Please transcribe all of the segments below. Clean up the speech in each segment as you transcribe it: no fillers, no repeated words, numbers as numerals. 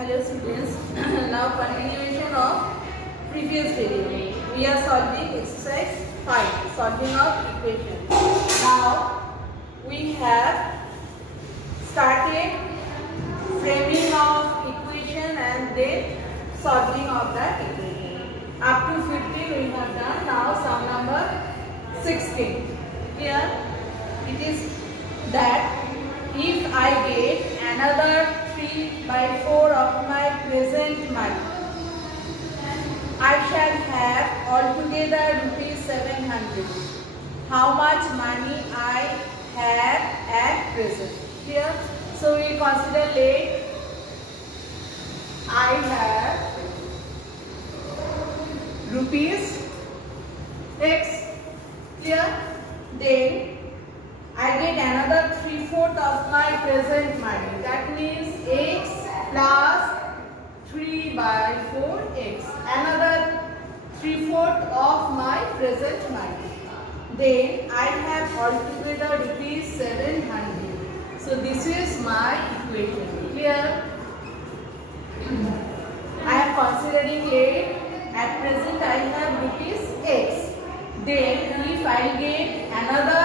Hello students, now continuation of previous video. We are solving exercise 5, solving of equation. Now we have started framing of equation and then solving of that equation. Up to 15 we have done, now sum number 16. Here it is that if I get another 3 by 4 of my present money, I shall have altogether rupees 700. How much money I have at present? Here, so we consider let I have rupees X. Here, then I get another 3/4 of my present money. That means X plus 3 by 4 X. Another 3/4 of my present money. Then I have altogether rupees 700. So this is my equation. Here I am considering it. At present I have rupees X. Then if I get another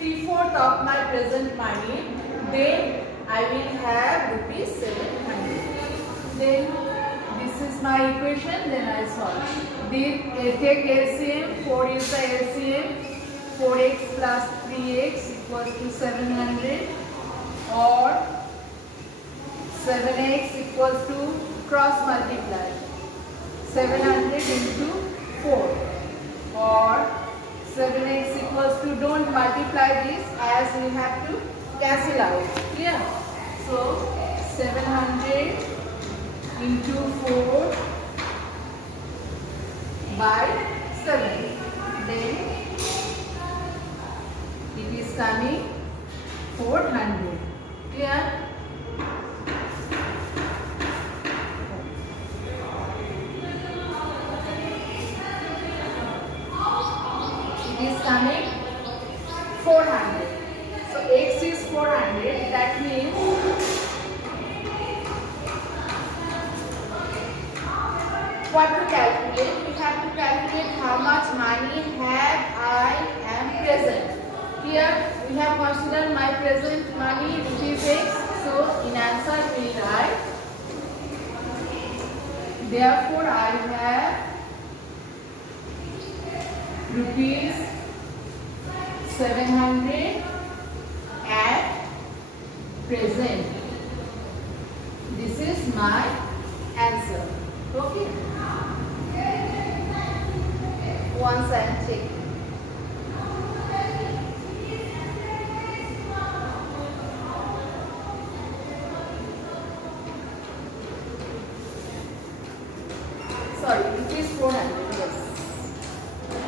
3/4 of my present money, then I will have rupees 700. Then this is my equation, then I solve. Take LCM, 4 is the LCM, 4x plus 3x equals to 700, or 7x equals to cross multiply 700 into 4, or 7x equals to, don't multiply this as we have to cancel out. Clear? So 700 into 4 by 7. Then it is coming 400. Clear? Is coming 400. So x is 400. That means what to calculate? We have to calculate how much money have I am present. Here we have considered my present money rupees x. So in answer we write, therefore I have rupees 700 at present. This is my answer. Okay. Once I am checking. Sorry, rupees 400. Yes.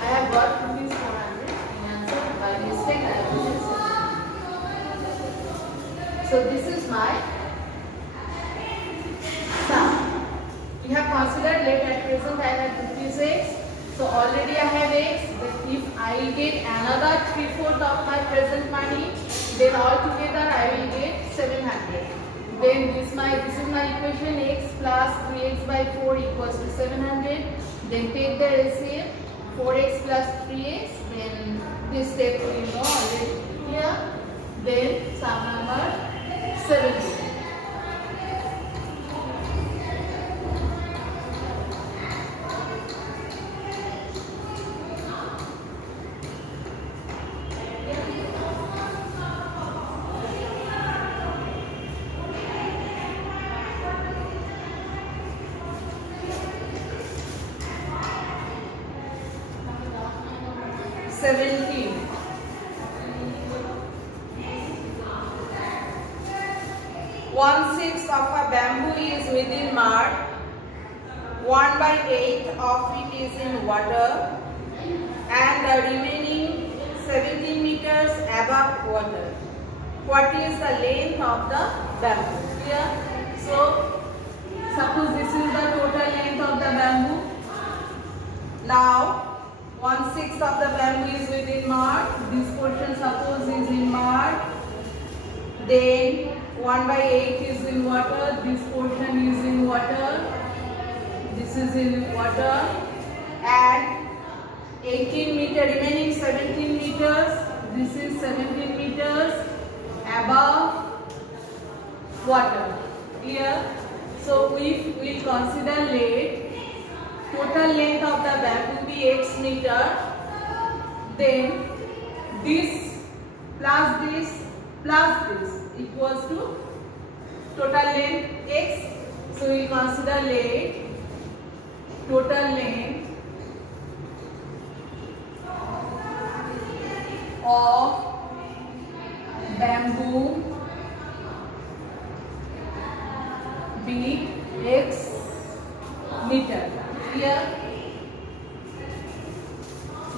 I have got rupees 400 in answer. By mistake I have written 700. So this is my sum. We have considered let at present I have rupees x. So already I have x. But if I get another 3/4 of my present money, then altogether I will get 700. Then this is my equation, x plus 3x by 4 equals to 700. Then take the LCM, 4x plus 3x. Then this step we know already here. Then sum number 17. One-sixth of a bamboo is within mud. 1/8 of it is in water, and the remaining 17 meters above water. What is the length of the bamboo? Here, so suppose this is the total length of the bamboo. Now 1/6 of the bamboo is within mud. This portion suppose is in mud. Then 1/8 is in water. This portion is water. This is in water. And 18 meter, remaining 17 meters. This is 17 meters above water. Here, so if we consider length, total length of the bamboo be x meter, then this plus this equals to total length x. So we consider length, total length of bamboo be x meter. Here,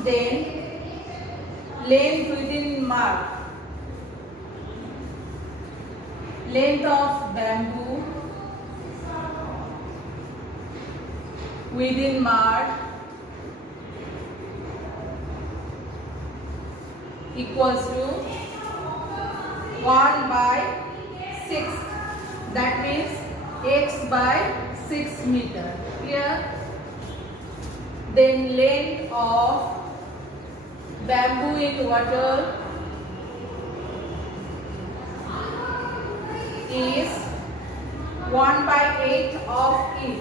then length within mark, length of bamboo within mark equals to 1 by 6. That means x by 6 meter. Here, then length of bamboo in water is 1 by 8 of it.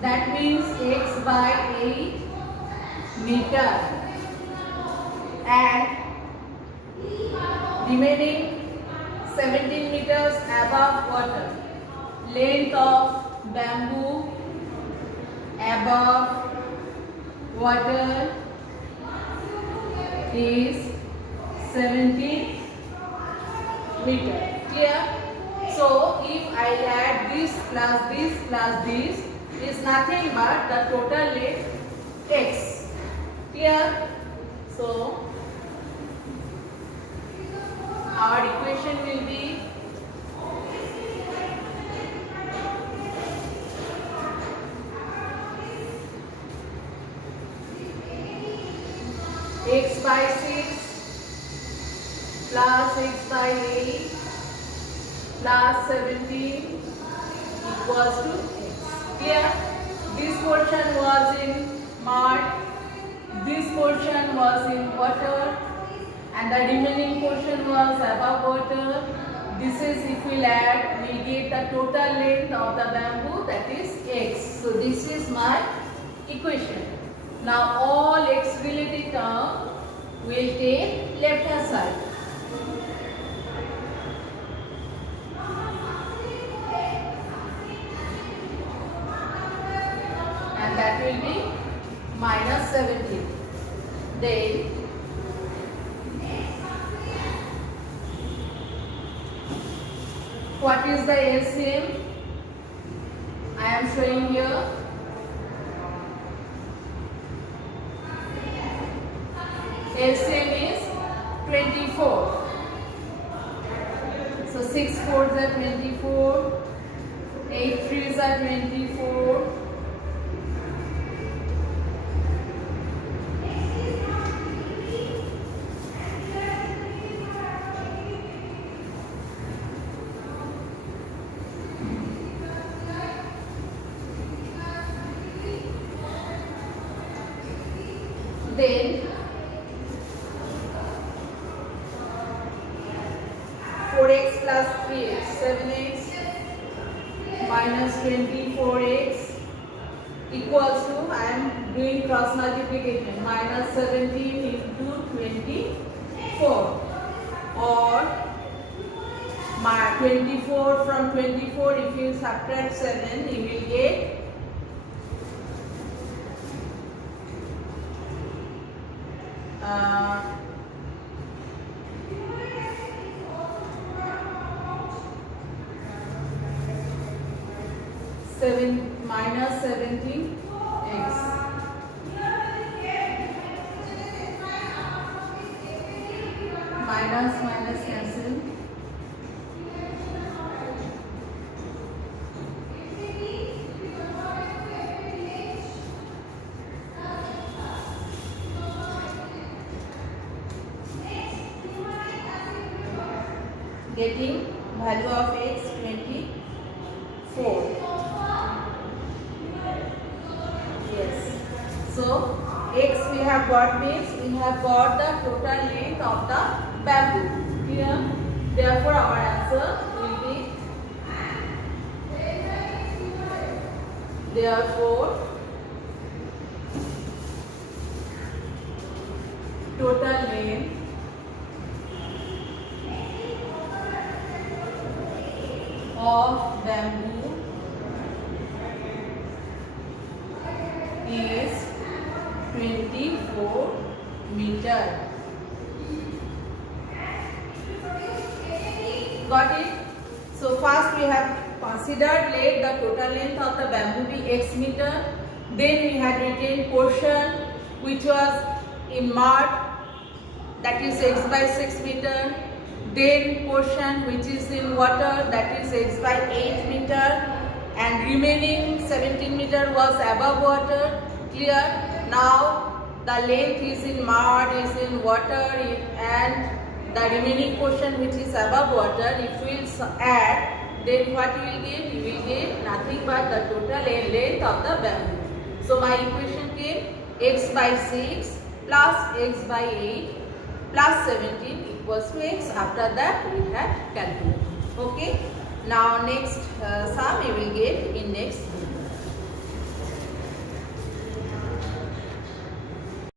That means x by 8 meter. And remaining 17 meters above water, length of bamboo above water is 17 meter. Clear? So if I add this plus this plus this is nothing but the total length x. Clear? So our equation will be x by 6 plus x by 8 plus 17 equals to x. Here, this portion was in mud, this portion was in water, and the remaining portion was above water. This is, if we add, we get the total length of the bamboo, that is x. So this is my equation. Now all x related term will take left hand side. And that will be minus 17. Then what is the LCM? I am showing here. LCM is 24. So 6 4s are 24, 8 3s are 24. Then 4x plus 3x, 7x minus 24x equals to, I am doing cross multiplication, minus 17 into 24, or my 24 from 24, if you subtract 7, you will get 7 minus 17x. Minus minus cancel. Getting value of x 24. have got means we have got the total length of the bamboo. Clear? Therefore, our answer will be therefore total length of bamboo is 24 meter. Got it? So first we have considered let the total length of the bamboo be x meter. Then we had written portion which was in mud, that is x by 6 meter. Then portion which is in water, that is x by 8 meter. And remaining 17 meter was above water. Clear? Now the length is in mud, is in water, and the remaining portion which is above water, if we will add, then what you will get? You will get nothing but the total length of the bamboo. So my equation came x by 6 plus x by 8 plus 17 equals to x. After that we had calculated. Okay. Now next sum you will get in next